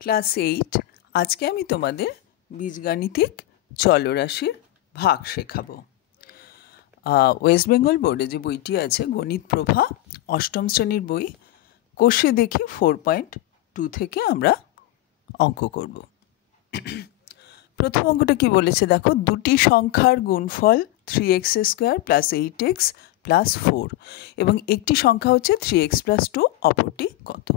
Class 8 আজকে আমি তোমাদের বীজগাণিতিক চলরাশির ভাগ শেখাবো। ওয়েস্ট বেঙ্গল বোর্ডে যে বইটি আছে গণিত প্রভা অষ্টম শ্রেণীর বই, কোষে দেখি 4.2 থেকে আমরা অঙ্ক করব। প্রথম অঙ্কটা কি বলেছে দেখো, দুটি সংখ্যার গুণফল 3x² + 8x + 4 এবং একটি সংখ্যা হচ্ছে 3x + 2, অপরটি কত?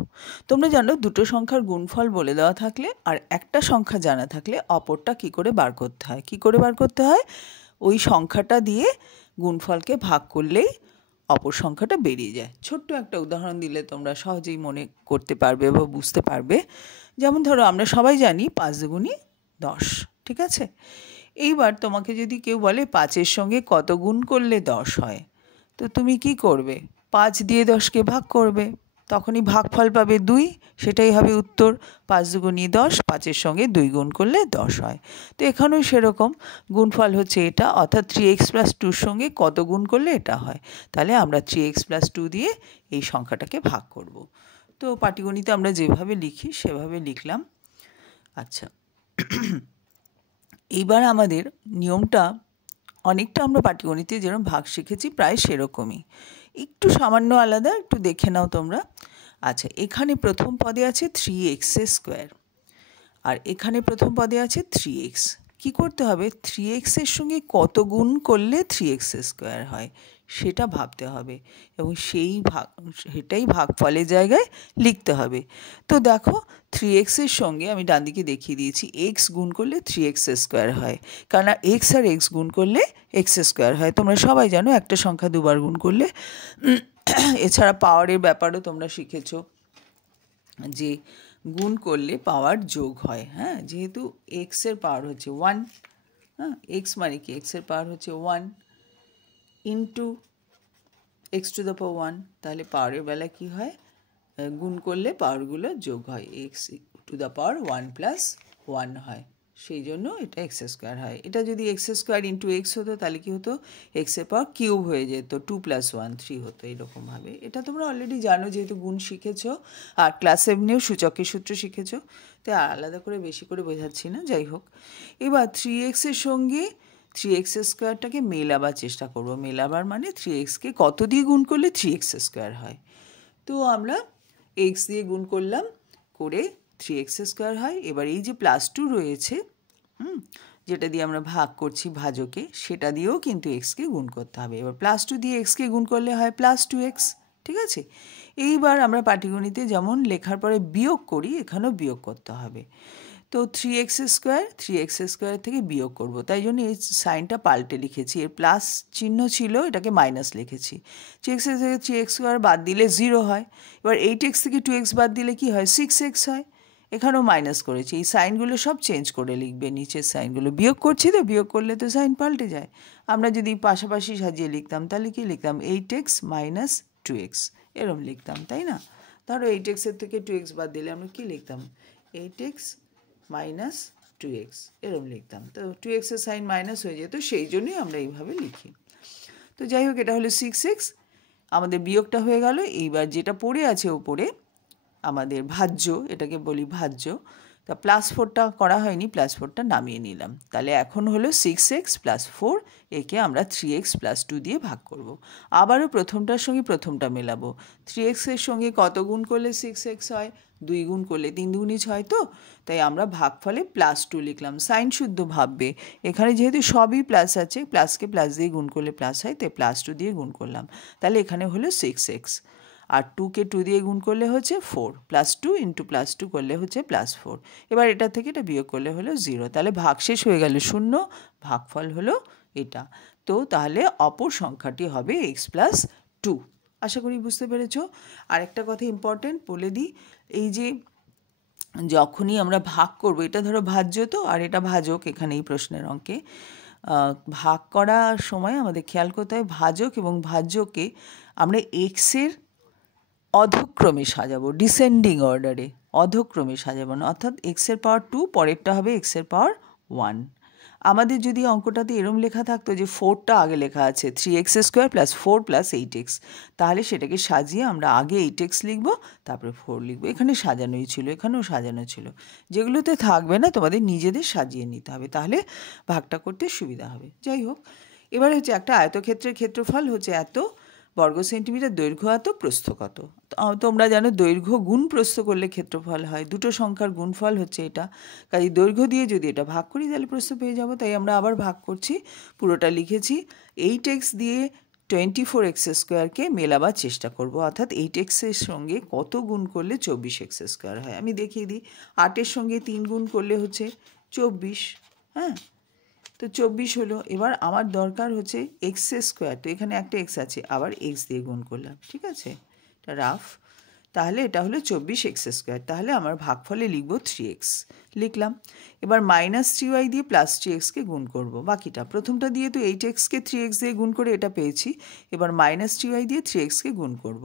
তোমরা জানো দুটো সংখ্যার গুণফল বলে দেওয়া থাকলে আর একটা সংখ্যা জানা থাকলে অপরটা কি করে বার করতে হয়? কি করে বার করতে হয়? ওই সংখ্যাটা দিয়ে গুণফলকে ভাগ করলেই অপর সংখ্যাটা বেরিয়ে যায়। ছোট্ট একটা উদাহরণ দিলে তোমরা সহজেই মনে করতে পারবে বা বুঝতে পারবে। যেমন ধরো, আমরা সবাই জানি 5 দুগুণে 10, ঠিক আছে? এইবার তোমাকে যদি কেউ বলে 5-এর সঙ্গে কত গুণ করলে 10 হয়, তো তুমি কি করবে? 5 দিয়ে 10কে ভাগ করবে, তখনই ভাগফল পাবে 2, সেটাই হবে উত্তর। 5 দুগুণে 10, 5-এর সঙ্গে 2 গুণ করলে 10 হয়। তো এখানেও সেরকম গুণফল হচ্ছে এটা, অর্থাৎ 3x + 2-র সঙ্গে কত গুণ করলে এটা হয়। তাহলে আমরা 3x + 2 দিয়ে এই সংখ্যাটাকে ভাগ করব। তো পাটিগণিতে আমরা যেভাবে লিখি সেভাবে লিখলাম। আচ্ছা, এইবার আমাদের নিয়মটা অনেকটা আমরা পাটিগণিতে যেরকম ভাগ শিখেছি প্রায় সেরকমই, একটু সামান্য আলাদা, একটু দেখে নাও তোমরা। আচ্ছা, এখানে প্রথম পদে আছে 3x², আর এখানে প্রথম পদে আছে 3x। কি করতে হবে? 3x-এর সঙ্গে কত গুণ করলে 3x² হয় সেটা ভাবতে হবে এবং সেটাই ভাগফলের জায়গায় লিখতে হবে। তো দেখো, 3x-এর সঙ্গে আমি ডান দিকে দেখিয়ে দিয়েছি x গুণ করলে 3x² হয়, কারণ x আর x গুণ করলে x² হয়। তোমরা সবাই জানো একটা সংখ্যা দুবার গুণ করলে। এছাড়া পাওয়ারের ব্যাপারও তোমরা শিখেছো যে গুণ করলে পাওয়ার যোগ হয়। হ্যাঁ, যেহেতু এক্সের পাওয়ার হচ্ছে 1, হ্যাঁ, এক্স মানে কি, এক্সের পাওয়ার হচ্ছে 1 ইন্টু x⁴, তাহলে পাওয়ারের বেলা কি হয়? গুণ করলে পাওয়ারগুলো যোগ হয়, x⁴ 1 + 1 হয়, সেই জন্য এটা x² হয়। এটা যদি x² ইন্টু x হতো তাহলে কি হতো? x-এর পাওয়ার কিউব হয়ে যেত, 2 + 1 3 হতো। এরকমভাবে এটা তোমরা অলরেডি জানো যেহেতু গুণ শিখেছো, আর ক্লাস 7-এও সূচকের সূত্র শিখেছো, তাই আলাদা করে বেশি করে বোঝাচ্ছি না। যাই হোক, এবার 3x-এর সঙ্গে 3x² মেলাবার চেষ্টা করব। মেলাবার মানে 3x-কে কত দিয়ে গুণ করলে 3x² হয়? তো আমরা x দিয়ে গুণ করলাম, করে 3x² হয়। এবার এই যে +2 রয়েছে, যেটা দিয়ে আমরা ভাগ করছি ভাজকে, সেটা দিয়েও কিন্তু x-কে গুণ করতে হবে। এবার +2 দিয়ে x-কে গুণ করলে হয় +2x, ঠিক আছে? এইবার আমরা পাটিগণিতে যেমন লেখার পরে বিয়োগ করি, এখানেও বিয়োগ করতে হবে। তো 3x² থেকে বিয়োগ করব, তাই জন্য এই সাইনটা পাল্টে লিখেছি। এর প্লাস চিহ্ন ছিল, এটাকে মাইনাস লিখেছি। 3x থেকে 3x² বাদ দিলে 0 হয়। এবার 8x থেকে 2x বাদ দিলে কি হয়? 6x হয়। এখানেও মাইনাস করেছি। এই সাইনগুলো সব চেঞ্জ করে লিখবে, নিচের সাইনগুলো। বিয়োগ করছি তো, বিয়োগ করলে তো সাইন পাল্টে যায়। আমরা যদি পাশাপাশি সাজিয়ে লিখতাম তাহলে কি লিখতাম? 8x - 2x, এরম লিখতাম, তাই না? ধরো 8x-এর থেকে 2x বাদ দিলে আমরা কি লিখতাম? 8x - 2x, এরম লিখতাম। তো 2x-এর সাইন মাইনাস হয়ে যেত, সেই জন্যই আমরা এইভাবে লিখি। তো যাই হোক, এটা হলো 6x, আমাদের বিয়োগটা হয়ে গেল। এইবার যেটা পড়ে আছে ওপরে আমাদের ভাজ্য, এটাকে বলি ভাজ্য। তা +4টা করা হয়নি, +4টা নামিয়ে নিলাম। তাহলে এখন হলো 6x + 4, একে আমরা 3x + 2 দিয়ে ভাগ করব। আবারও প্রথমটার সঙ্গে প্রথমটা মেলাবো। 3x-এর সঙ্গে কত গুণ করলে 6x হয়? 2 গুণ করলে 3 দুগুণে 6 তো, তাই আমরা ভাগফলে +2 লিখলাম। সাইন শুদ্ধ ভাববে, এখানে যেহেতু সবই প্লাস আছে, প্লাসকে প্লাস দিয়ে গুণ করলে প্লাস হয়, তাই +2 দিয়ে গুণ করলাম। তাহলে এখানে হলো 6x, আর 2কে 2 দিয়ে গুণ করলে হচ্ছে 4, +2 ইন্টু +2 করলে হচ্ছে +4। এবার এটা থেকে এটা বিয়োগ করলে হলো 0, তাহলে ভাগশেষ হয়ে গেল 0, ভাগফল হলো এটা। তো তাহলে অপর সংখ্যাটি হবে x + 2। আশা করি বুঝতে পেরেছো। আরেকটা কথা ইম্পর্টেন্ট বলে দিই, এই যে যখনই আমরা ভাগ করব, এটা ধরো ভাজ্য তো, আর এটা ভাজক। এখানে এই প্রশ্নের অঙ্কে ভাগ করার সময় আমাদের খেয়াল করতে হয় ভাজক এবং ভাজ্যকে আমরা এক্সের অধক্রমে সাজাবো, ডিসেন্ডিং অর্ডারে, অধক্রমে সাজাবো না। অর্থাৎ x-এর পাওয়ার 2, পরেরটা হবে x-এর পাওয়ার 1, আমাদের যদি অঙ্কটাতে এরম লেখা থাকতো যে 4টা আগে লেখা আছে 3x square plus 4 plus 8x, তাহলে সেটাকে সাজিয়ে আমরা আগে 8x লিখবো, তারপরে 4 লিখবো। এখানে সাজানোই ছিল, এখানেও সাজানো ছিল। যেগুলোতে থাকবে না তোমাদের নিজেদের সাজিয়ে নিতে হবে, তাহলে ভাগটা করতে সুবিধা হবে। যাই হোক, এবার হচ্ছে একটা আয়তক্ষেত্রের ক্ষেত্রফল হচ্ছে এত, বর্গ সেন্টিমিটার, দৈর্ঘ্য এত, প্রস্থ কত। তোমরা জানো দৈর্ঘ্য গুণ প্রস্থ করলে ক্ষেত্রফল হয়, দুটো সংখ্যার গুণফল হচ্ছে এটা। কাজে দৈর্ঘ্য দিয়ে যদি এটা ভাগ করি তাহলে প্রস্থ পেয়ে যাব। তাই আমরা আবার ভাগ করছি, পুরোটা লিখেছি। 8x দিয়ে 24x স্কোয়ারকে মেলাবার চেষ্টা করব, অর্থাৎ 8x এর সঙ্গে কত গুণ করলে 24x স্কোয়ার হয়। আমি দেখিয়ে দিই, 8-এর সঙ্গে 3 গুণ করলে হচ্ছে 24। হ্যাঁ, তো 24 হলো। এবার আমার দরকার হচ্ছে এক্স স্কোয়ার, তো এখানে একটা এক্স আছে, আবার এক্স দিয়ে গুণ করলাম, ঠিক আছে, এটা রাফ। তাহলে এটা হলো 24x স্কোয়ার, তাহলে আমার ভাগফলে লিখব 3x লিখলাম। এবার -3y দিয়ে +3xকে গুণ করব বাকিটা। প্রথমটা দিয়ে তো 8xকে 3x দিয়ে গুণ করে এটা পেয়েছি, এবার -3y দিয়ে 3xকে গুণ করব।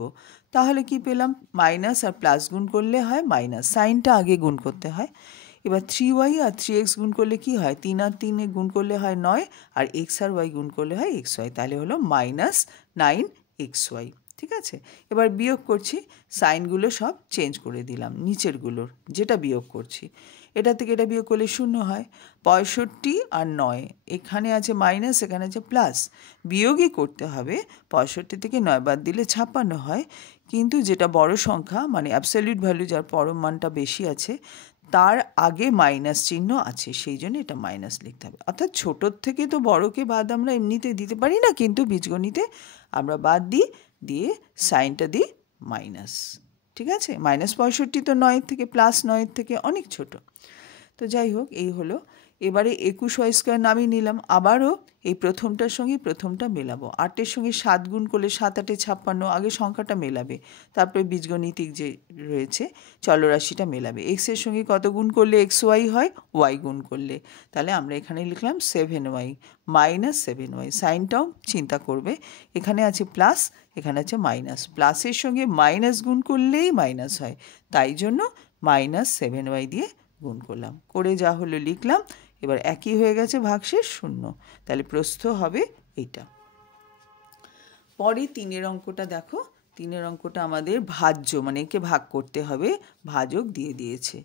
তাহলে কি পেলাম, মাইনাস আর প্লাস গুণ করলে হয় মাইনাস, সাইনটা আগে গুণ করতে হয়। এবার 3y আর 3x গুণ করলে কি হয়, 3 আর 3 গুণ করলে হয় 9, আর x আর y গুণ করলে হয় xy, তাহলে হলো -9xy, ঠিক আছে। এবার বিয়োগ করছি, সাইনগুলো সব চেঞ্জ করে দিলাম নিচেরগুলোর, যেটা বিয়োগ করছি। এটা থেকে এটা বিয়োগ করলে 0 হয়। 65 আর 9, এখানে আছে মাইনাস, এখানে আছে প্লাস, বিয়োগই করতে হবে। 65 থেকে 9 বাদ দিলে 56 হয়, কিন্তু যেটা বড় সংখ্যা মানে অ্যাবসলিউট ভ্যালু, যার পরম মানটা বেশি আছে, তার আগে মাইনাস চিহ্ন আছে, সেই জন্য এটা মাইনাস লিখতে হবে। অর্থাৎ ছোটোর থেকে তো বড়কে বাদ আমরা এমনিতে দিতে পারি না, কিন্তু বীজগণিতে আমরা বাদ দিয়ে সাইনটা দিই মাইনাস, ঠিক আছে। -65 তো 9 থেকে, +9 থেকে অনেক ছোট। তো যাই হোক, এই হলো। এবারে 21y স্কোয়ার নামিয়ে নিলাম, আবারও এই প্রথমটার সঙ্গে প্রথমটা মেলাবো। 8-এর সঙ্গে 7 গুণ করলে 7 8 56, আগে সংখ্যাটা মেলাবে, তারপরে বীজগণিতিক যে রয়েছে চলরাশিটা মেলাবে। এক্সের সঙ্গে কত গুণ করলে xy হয়, y গুণ করলে, তাহলে আমরা এখানে লিখলাম 7y -7y। সাইনটাও চিন্তা করবে, এখানে আছে প্লাস, এখানে আছে মাইনাস, প্লাসের সঙ্গে মাইনাস গুণ করলেই মাইনাস হয়, তাই জন্য -7y দিয়ে গুণ করলাম, করে যা হলো লিখলাম। এবার একই হয়ে গেছে, ভাগশেষ 0, তাহলে প্রস্থ হবে এইটা। পরে 3-এর অঙ্কটা দেখো, 3-এর অঙ্কটা আমাদের ভাজ্য, মানে একে ভাগ করতে হবে, ভাজক দিয়ে দিয়েছে,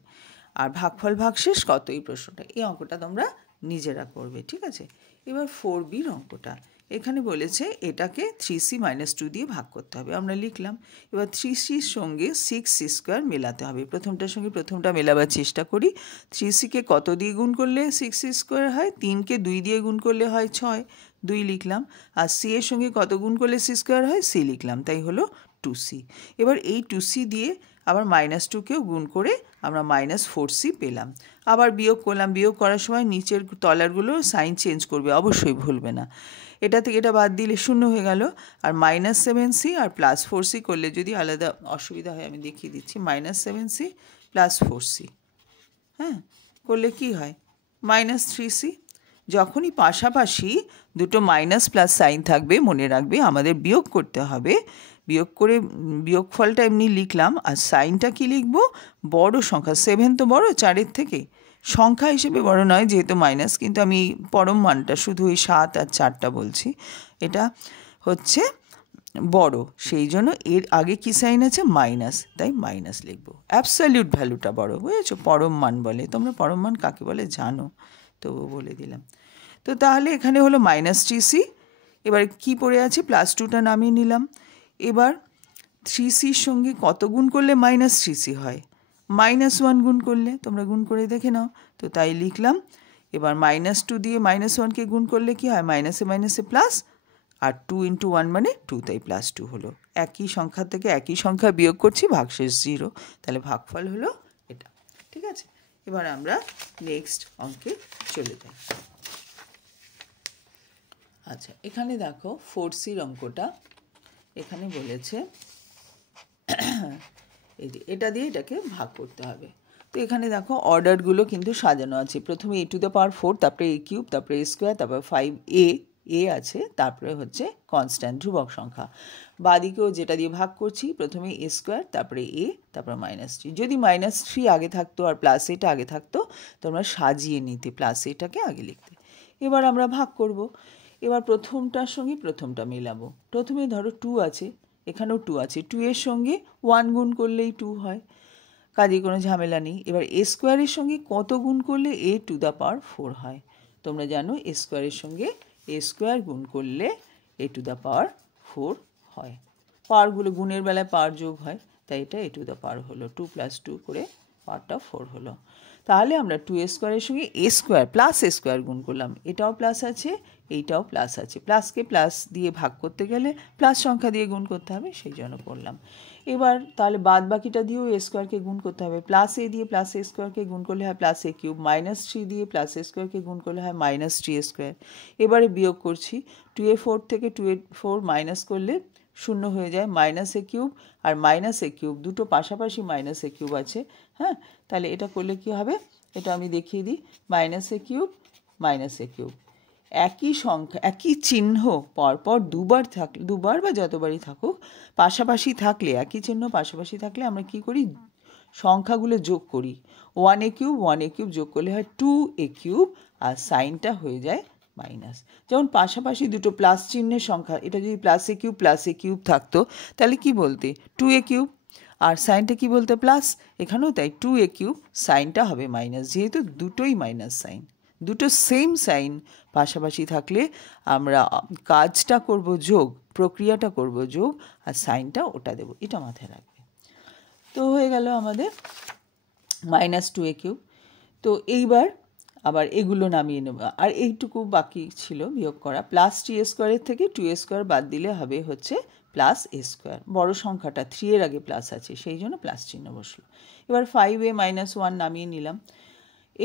আর ভাগফল ভাগশেষ কত, এই প্রশ্নটা, এই অঙ্কটা তোমরা নিজেরা করবে, ঠিক আছে। এবার 4bর অঙ্কটা, এখানে বলেছে এটাকে 3c - 2 দিয়ে ভাগ করতে হবে, আমরা লিখলাম। এবার 3cর সঙ্গে 6c স্কোয়ার মেলাতে হবে, প্রথমটার সঙ্গে প্রথমটা মেলাবার চেষ্টা করি। 3cকে কত দিয়ে গুণ করলে 6c স্কোয়ার হয়, 3কে 2 দিয়ে গুণ করলে হয় 6, 2 লিখলাম। আর c এর সঙ্গে কত গুণ করলে c স্কোয়ার হয়, c লিখলাম, তাই হলো 2c। এবার এই 2c দিয়ে আবার -2কেও গুণ করে আমরা -4c পেলাম। আবার বিয়োগ করলাম, বিয়োগ করার সময় নিচের তলারগুলো সাইন চেঞ্জ করবে, অবশ্যই ভুলবে না। এটা থেকে এটা বাদ দিলে 0 হয়ে গেল, আর -7c আর +4c করলে যদি আলাদা অসুবিধা হয় আমি দেখিয়ে দিচ্ছি। -7c +4c, হ্যাঁ, করলে কি হয়, -3c। যখনই পাশাপাশি দুটো মাইনাস প্লাস সাইন থাকবে, মনে রাখবে আমাদের বিয়োগ করতে হবে। বিয়োগ করে বিয়োগফলটা এমনি লিখলাম, আর সাইনটা কি লিখব, বড় সংখ্যা, 7 তো বড় 4-এর থেকে, সংখ্যা হিসেবে বড় নয় যেহেতু মাইনাস, কিন্তু আমি পরম মানটা শুধু ওই 7 আর 4টা বলছি, এটা হচ্ছে বড়, সেই জন্য এর আগে কি সাইন আছে, মাইনাস, তাই মাইনাস লিখবো। অ্যাবসলিউট ভ্যালুটা বড়, বুঝেছো, পরম মান বলে, তোমরা পরম মান কাকে বলে জানো, তবু বলে দিলাম। তো তাহলে এখানে হলো -3c, এবার কি পড়ে আছে, +2টা নামিয়ে নিলাম। এবার 3cর সঙ্গে কত গুণ করলে -3c হয়, -1 গুণ করলে, তোমরা গুণ করে দেখে নাও, তো তাই লিখলাম। এবার -2 দিয়ে -1কে গুণ করলে কি হয়, মাইনাসে মাইনাসে প্লাস, আর 2 × 1 মানে 2, তাই +2 হলো। একই সংখ্যা থেকে একই সংখ্যা বিয়োগ করছি, ভাগশেষ 0, তাহলে ভাগফল হলো এটা, ঠিক আছে। এবার আমরা নেক্সট অঙ্কে চলে যাই। আচ্ছা, এখানে দেখো 4cর অঙ্কটা, এখানে বলেছে এই যে এটা দিয়ে এটাকে ভাগ করতে হবে। তো এখানে দেখো অর্ডারগুলো কিন্তু সাজানো আছে, প্রথমে a⁴, তারপরে a³, তারপরে a², তারপরে 5a আছে, তারপরে হচ্ছে কনস্ট্যান্ট ধ্রুবক সংখ্যা। বাদিকেও যেটা দিয়ে ভাগ করছি, প্রথমে a², তারপরে a, তারপরে -3। যদি -3 আগে থাকতো আর +aটা আগে থাকতো, তোমরা সাজিয়ে নিতে, +aটাকে আগে লিখতে। এবার আমরা ভাগ করব। এবার প্রথমটার সঙ্গে প্রথমটা মেলাবো। প্রথমে ধরো 2 আছে, এখানেও 2 আছে, 2 এর সঙ্গে 1 গুণ করলেই 2 হয়, কাজে কোনো ঝামেলা নেই। এবার এ স্কোয়ারের সঙ্গে কত গুণ করলে এ টু দ্য পাওয়ার 4 হয়? তোমরা জানো এ স্কোয়ারের সঙ্গে এ স্কোয়ার গুণ করলে এ টু দ্য পাওয়ার 4 হয়। পাওয়ারগুলো গুণের বেলায় পাওয়ার যোগ হয়, তাই এটা এ টু দ্য পাওয়ার হলো। 2 + 2 করে পাওয়ারটা 4 হলো। তাহলে আমরা 2 স্কোয়ারের সঙ্গে এ স্কোয়ার প্লাস এ স্কোয়ার গুণ করলাম, এটাও প্লাস আছে, এইটাও প্লাস আছে। প্লাসকে প্লাস দিয়ে ভাগ করতে গেলে প্লাস সংখ্যা দিয়ে গুণ করতে হবে, সেই জন্য করলাম। এবার তাহলে বাদ বাকিটা দিয়েও এ স্কোয়ারকে গুণ করতে হবে। প্লাস এ দিয়ে প্লাস এ স্কোয়ারকে গুণ করলে হয় প্লাস এ কিউব, -3 দিয়ে প্লাস এ স্কোয়ারকে গুণ করলে হয় -3 স্কোয়ার। এবারে বিয়োগ করছি, 2a4 থেকে 2a4 মাইনাস করলে 0 হয়ে যায়, -a কিউব আর -a কিউব দুটো পাশাপাশি -a কিউব আছে। হ্যাঁ, তাহলে এটা করলে কি হবে, এটা আমি দেখিয়ে দিই। -a কিউব -a কিউব, একই সংখ্যা একই চিহ্ন পরপর দুবার বা যতবারই থাকুক পাশাপাশি থাকলে, একই চিহ্ন পাশাপাশি থাকলে আমরা কি করি, সংখ্যাগুলো যোগ করি। 1a কিউব যোগ করলে হয় 2a কিউব, আর সাইনটা হয়ে যায় মাইনাস। যেমন পাশাপাশি দুটো প্লাস চিহ্নের সংখ্যা, এটা যদি প্লাস এ কিউব থাকতো তাহলে কি বলতে 2a কিউব, আর সাইনটা কি বলতে প্লাস। এখানেও তাই 2a কিউব, সাইনটা হবে মাইনাস, যেহেতু দুটোই মাইনাস সাইন। দুটো সেম সাইন পাশাপাশি থাকলে আমরা কাজটা করব যোগ, প্রক্রিয়াটা করব যোগ, আর সাইনটা ওটা দেব, এটা মাথায় রাখবে। তো হয়ে গেল আমাদের -2a কিউব। তো এইবার আবার এগুলো নামিয়ে নেব, আর এইটুকু বাকি ছিল বিয়োগ করা। প্লাস 3a স্কোয়ারের থেকে 2a স্কোয়ার বাদ দিলে হবে হচ্ছে প্লাস এ স্কোয়ার। বড় সংখ্যাটা 3 এর আগে প্লাস আছে, সেই জন্য প্লাস চিহ্ন বসলো। এবার 5a - 1 নামিয়ে নিলাম।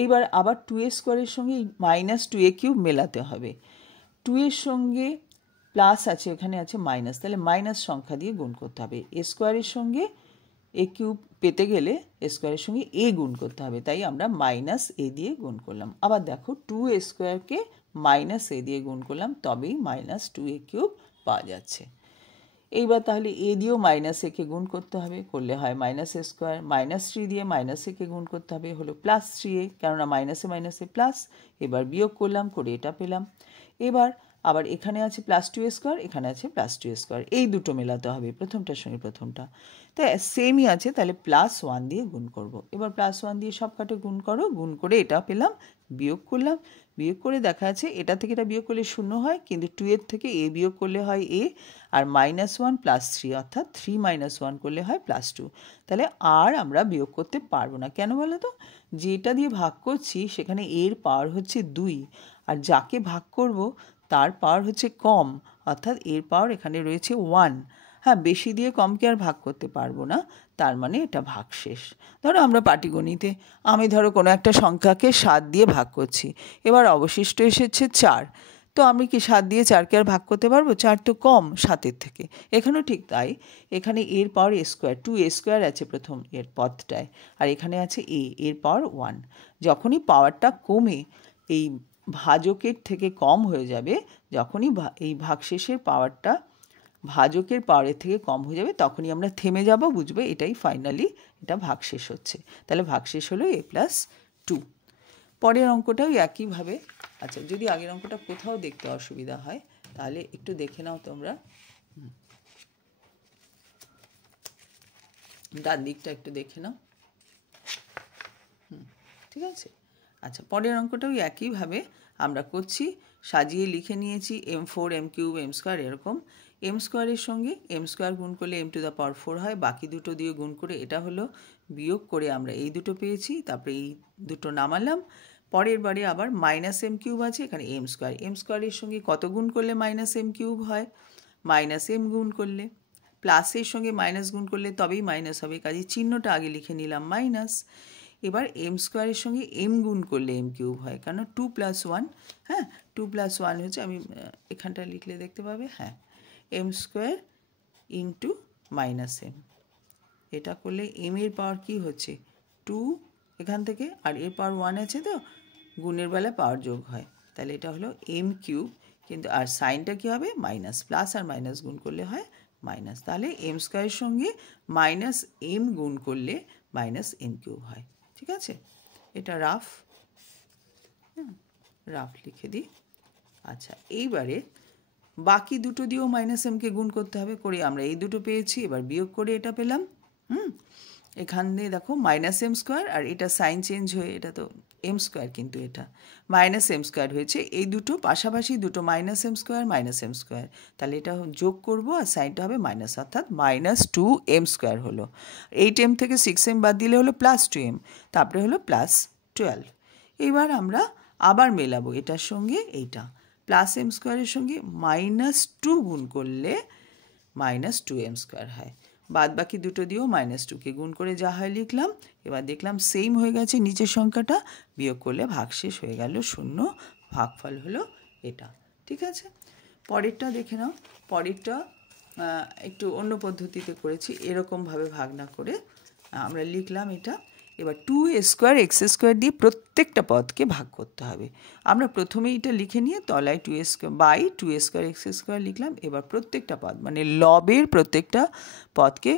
এইবার আবার 2a স্কোয়ারের সঙ্গে -2a কিউব মেলাতে হবে। 2 এর সঙ্গে প্লাস আছে, এখানে আছে মাইনাস, তাহলে মাইনাস সংখ্যা দিয়ে গুণ করতে হবে। এ স্কোয়ারের সঙ্গে এ কিউব পেতে গেলে এ স্কোয়ারের সঙ্গে এ গুণ করতে হবে, তাই আমরা -a দিয়ে গুণ করলাম। আবার দেখো 2a স্কোয়ারকে -a দিয়ে গুণ করলাম, তবেই -2a কিউব পাওয়া যাচ্ছে। এইবার তাহলে এ দিয়েও -a কে গুণ করতে হবে, করলে হয় -a স্কোয়ার। -3 দিয়ে -a কে গুণ করতে হবে, হলো +3a, কেননা -a প্লাস। এবার বিয়োগ করলাম, করে এটা পেলাম। এবার আবার এখানে আছে +2a স্কোয়ার, এখানে আছে +2a স্কোয়ার, এই দুটো মেলাতে হবে, প্রথমটার সঙ্গে প্রথমটা। তাই সেমই আছে, তাহলে +1 দিয়ে গুণ করব। এবার +1 দিয়ে সব কাটে গুণ করো, গুণ করে এটা পেলাম, বিয়োগ করলাম। বিয়োগ করে দেখা যাচ্ছে এটা থেকে এটা বিয়োগ করলে 0 হয়, কিন্তু 2 এর থেকে a বিয়োগ করলে হয় a, আর -1 + 3 অর্থাৎ 3 - 1 করলে হয় +2। তাহলে আর আমরা বিয়োগ করতে পারবো না, কেন বলো তো, যেটা দিয়ে ভাগ করছি সেখানে এর পাওয়ার হচ্ছে 2, আর যাকে ভাগ করব তার পাওয়ার হচ্ছে কম, অর্থাৎ এর পাওয়ার এখানে রয়েছে 1। হ্যাঁ, বেশি দিয়ে কমকে আর ভাগ করতে পারবো না, তার মানে এটা ভাগশেষ। ধরো আমরা পাটিগণিতে আমি ধরো কোনো একটা সংখ্যাকে 7 দিয়ে ভাগ করছি, এবার অবশিষ্ট এসেছে 4, তো আমি কি 7 দিয়ে 4কে আর ভাগ করতে পারবো? 4 তো কম 7-এর থেকে। এখানেও ঠিক তাই, এখানে এর পাওয়ার এ স্কোয়ার, 2a স্কোয়ার আছে প্রথম এর পদটায়, আর এখানে আছে এর পাওয়ার 1। যখনই পাওয়ারটা কমে এই ভাজকের থেকে কম হয়ে যাবে, যখনই এই ভাগশেষের পাওয়ারটা ভাজকের পাওয়ারের থেকে কম হয়ে যাবে, তখনই আমরা থেমে যাব, বুঝবে এটাই ফাইনালি এটা ভাগশেষ হচ্ছে। তাহলে ভাগশেষ হলো a+2। পরের অঙ্কটাও একইভাবে। আচ্ছা, যদি আগের অঙ্কটা কোথাও দেখতে অসুবিধা হয় তাহলে একটু দেখে নাও তোমরা, ডান দিকটা একটু দেখে নাও। ঠিক আছে। আচ্ছা, পরের অঙ্কটাও একইভাবে আমরা করছি, সাজিয়ে লিখে নিয়েছি m4 m3 m² এরকম। m স্কোয়ারের সঙ্গে m স্কোয়ার গুণ করলে m⁴ হয়, বাকি দুটো দিয়ে গুণ করে এটা হলো, বিয়োগ করে আমরা এই দুটো পেয়েছি, তারপরে এই দুটো নামালাম। পরের বারে আবার -m³ আছে, এখানে m স্কোয়ার। m স্কোয়ারের সঙ্গে কত গুণ করলে -m³ হয়? -m গুণ করলে, প্লাসের সঙ্গে মাইনাস গুণ করলে তবেই মাইনাস হবে, কাজে চিহ্নটা আগে লিখে নিলাম মাইনাস। এবার m স্কোয়ারের সঙ্গে m গুণ করলে m³ হয়, কারণ 2 + 1। হ্যাঁ, 2 + 1 হচ্ছে, আমি এখানটা লিখলে দেখতে পাবে, হ্যাঁ, m² × -m। এটা করলে m এর পাওয়ার কি হচ্ছে 2 এখান থেকে, আর এর পাওয়ার 1 আছে, তো গুণের বেলায় পাওয়ার যোগ হয়, তাহলে এটা হলো m³, কিন্তু আর সাইনটা কি হবে মাইনাস, প্লাস আর মাইনাস গুণ করলে হয় মাইনাস। তাহলে m স্কোয়ারের সঙ্গে -m গুণ করলে -m³ হয়। ঠিক আছে, এটা রাফ লিখে দিই। আচ্ছা, এইবারে বাকি দুটো দিয়েও মাইনাস এমকে গুণ করতে হবে, করে আমরা এই দুটো পেয়েছি, এবার বিয়োগ করে এটা পেলাম। এখান দিয়ে দেখো মাইনাস এম স্কোয়ার, আর এটা সাইন চেঞ্জ হয়ে এটা তো এম স্কোয়ার, কিন্তু এটা মাইনাস এম স্কোয়ার হয়েছে। এই দুটো পাশাপাশি দুটো মাইনাস এম স্কোয়ার, তাহলে এটা যোগ করব আর সাইনটা হবে মাইনাস, অর্থাৎ -2m স্কোয়ার হলো। 8m থেকে 6m বাদ দিলে হলো +2m, তারপরে হলো +12। এবার আমরা আবার মেলাবো এটার সঙ্গে এইটা, +m স্কোয়ারের সঙ্গে -2 গুণ করলে -2m স্কোয়ার হয়। বাদ বাকি দুটো দিয়েও -2কে গুণ করে যা হয় লিখলাম। এবার দেখলাম সেম হয়ে গেছে নিচের সংখ্যাটা, বিয়োগ করলে ভাগশেষ হয়ে গেল 0, ভাগফল হলো এটা। ঠিক আছে, পরেরটা দেখে নাও। পরেরটা একটু অন্য পদ্ধতিতে করেছি, এরকমভাবে ভাগ না করে আমরা লিখলাম এটা। এবার 2a² দিয়ে প্রত্যেকটা পদকে ভাগ করতে হবে। আমরা প্রথমেই এটা লিখে নিয়ে তলায় 2a² লিখলাম। এবার প্রত্যেকটা পদ মানে লবের প্রত্যেকটা পদকে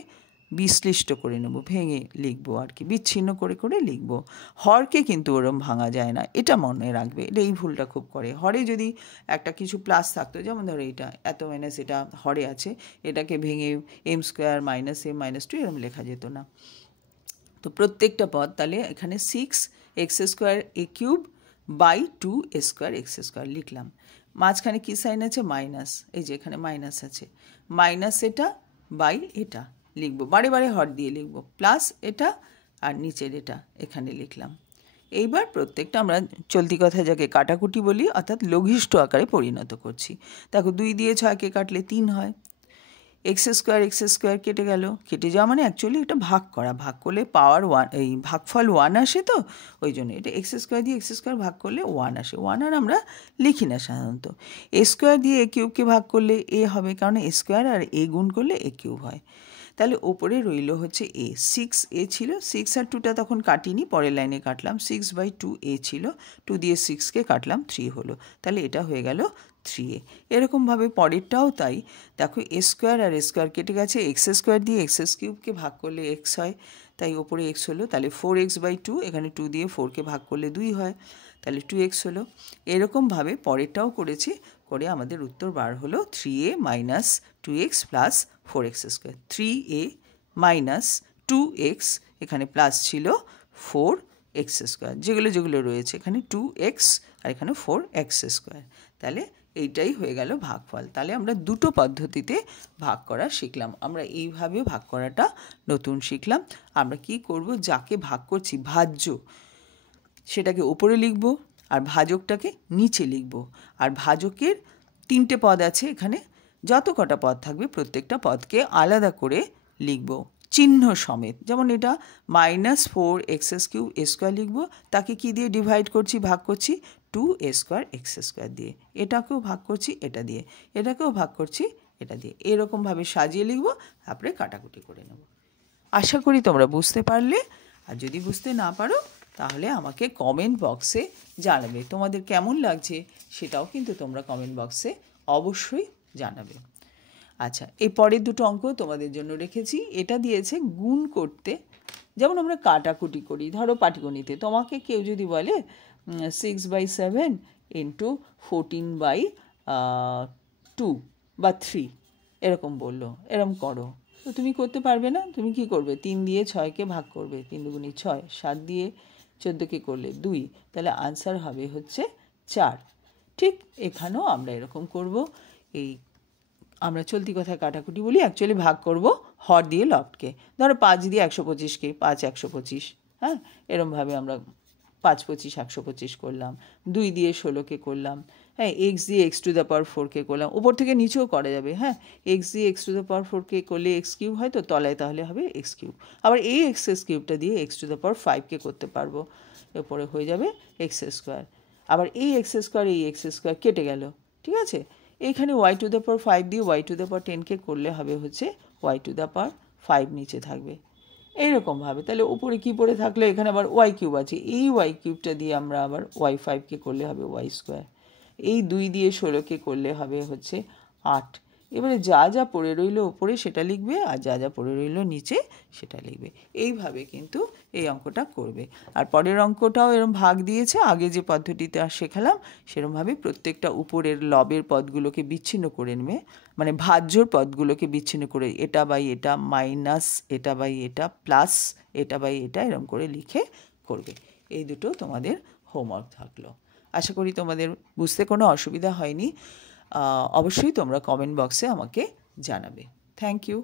বিশ্লিষ্ট করে নেব, ভেঙে লিখবো আর কি, বিচ্ছিন্ন করে করে লিখবো। হরকে কিন্তু ওরম ভাঙা যায় না, এটা মনে রাখবে। এটা এই ভুলটা খুব করে। হরে যদি একটা কিছু প্লাস থাকতো, যেমন ধরো এটা এত মাইনাস, এটা হরে আছে, এটাকে ভেঙে m² -m -2 এরম লেখা যেত না। তো প্রত্যেকটা পদ তাহলে এখানে 6x² (2a²x² লিখলাম। মাঝখানে কী সাইন আছে? মাইনাস, এই যে এখানে মাইনাস আছে, মাইনাস এটা বাই এটা লিখবো, বারে বারে হর দিয়ে লিখবো, প্লাস এটা আর নিচের এটা এখানে লিখলাম। এইবার প্রত্যেকটা আমরা চলতি কথায় যাকে কাটাকুটি বলি, অর্থাৎ লঘিষ্ঠ আকারে পরিণত করছি। দেখো 2 দিয়ে 6কে কাটলে 3 হয়, x² কেটে গেল, কেটে যাওয়া মানে অ্যাকচুয়ালি এটা ভাগ করা, ভাগ করলে পাওয়ার 1, এই ভাগফল 1 আসে, তো ওই জন্য এটা x² দিয়ে x² ভাগ করলে 1 আসে। 1 আর আমরা লিখি না সাধারণত। a² দিয়ে a³ ভাগ করলে a হবে, কারণ a² আর a গুণ করলে a³ হয়। তাহলে ওপরে রইল হচ্ছে a, 6a ছিল, 6 আর 2টা তখন কাটিনি, পরের লাইনে কাটলাম। 6/2a ছিল, 2 দিয়ে 6কে কাটলাম, 3 হলো, তাহলে এটা হয়ে গেল 3a। এরকমভাবে পরেরটাও তাই। দেখো a² আর a² কেটে গেছে, x² দিয়ে x³ ভাগ করলে x হয়, তাই ওপরে x হলো, তাহলে 4x/2, এখানে 2 দিয়ে 4কে ভাগ করলে 2 হয়, তাহলে 2x হলো। এরকমভাবে পরেরটাও করেছি, করে আমাদের উত্তর বার হলো 3a - 2x + 4x²। 3a - 2x, এখানে প্লাস ছিল 4x², যেগুলো রয়েছে এখানে 2x আর এখানে 4x²। তাহলে এইটাই হয়ে গেল ভাগফল। তাহলে আমরা দুটো পদ্ধতিতে ভাগ করা শিখলাম। আমরা এইভাবে ভাগ করাটা নতুন শিখলাম। আমরা কি করব, যাকে ভাগ করছি ভাজ্য, সেটাকে উপরে লিখব আর ভাজকটাকে নিচে লিখব। আর ভাজকের 3টে পদ আছে এখানে, যত কটা পদ থাকবে প্রত্যেকটা পদকে আলাদা করে লিখব চিহ্ন সমেত। যেমন এটা -4x³ লিখব, তাকে কি দিয়ে ডিভাইড করছি, ভাগ করছি 2a²x² দিয়ে। এটাকেও ভাগ করছি এটা দিয়ে, এটাকেও ভাগ করছি এটা দিয়ে। এরকমভাবে সাজিয়ে লিখব, তারপরে কাটাকুটি করে নেব। আশা করি তোমরা বুঝতে পারলে। আর যদি বুঝতে না পারো তাহলে আমাকে কমেন্ট বক্সে জানাবে। তোমাদের কেমন লাগছে সেটাও কিন্তু তোমরা কমেন্ট বক্সে অবশ্যই জানাবে। আচ্ছা, এই পরের দুটো অঙ্ক তোমাদের জন্য রেখেছি। এটা দিয়েছে গুণ করতে, যেমন আমরা কাটাকুটি করি। ধরো পাটিগণিতে তোমাকে কেউ যদি বলে 6/7 × 14/2 বা 3 এরকম বললো, এরকম করো, তো তুমি করতে পারবে না। তুমি কি করবে? 3 দিয়ে 6কে ভাগ করবে, 3 দুগুণে 6, 7 দিয়ে 14কে করলে 2, তাহলে আনসার হবে হচ্ছে 4। ঠিক এখানেও আমরা এরকম করব। এই আমরা চলতি কথায় কাটাকুটি বলি, অ্যাকচুয়ালি ভাগ করব হর দিয়ে লবকে। ধরো 5 দিয়ে 125কে 5 125, হ্যাঁ, এরমভাবে আমরা 5 25 125 করলাম। 2 দিয়ে 16কে করলাম, হ্যাঁ, x দিয়ে x⁴ করলাম। উপর থেকে নিচেও করা যাবে, হ্যাঁ, x দিয়ে x⁴ করলে x³ হয়, তো তলায় তাহলে হবে x³। আবার এই x³ দিয়ে x⁵ করতে পারবো, এরপরে হয়ে যাবে x²। আবার এই x² কেটে গেল, ঠিক আছে। এইখানে y⁵ দিয়ে y⁻10কে করলে হবে হচ্ছে y⁵ নিচে থাকবে, এইরকমভাবে। তাহলে উপরে কি পড়ে থাকলো? এখানে আবার y³ আছে, এই y³ দিয়ে আমরা আবার y5কে করলে হবে y²। এই 2 দিয়ে 16কে করলে হবে হচ্ছে 8। এবারে যা যা পড়ে রইল ওপরে সেটা লিখবে, আর যা যা পড়ে রইল নিচে সেটা লিখবে। এইভাবে কিন্তু এই অঙ্কটা করবে। আর পরের অঙ্কটাও এরকম ভাগ দিয়েছে, আগে যে পদ্ধতিতে শেখালাম সেরকমভাবে প্রত্যেকটা উপরের লবের পদগুলোকে বিচ্ছিন্ন করে নেবে, মানে ভাজ্যর পদগুলোকে বিচ্ছিন্ন করে এটা বাই এটা মাইনাস এটা বাই এটা প্লাস এটা বাই এটা এরকম করে লিখে করবে। এই দুটো তোমাদের হোমওয়ার্ক থাকলো। আশা করি তোমাদের বুঝতে কোনো অসুবিধা হয়নি। অবশ্যই তোমরা কমেন্ট বক্সে আমাকে জানাবে। Thank you.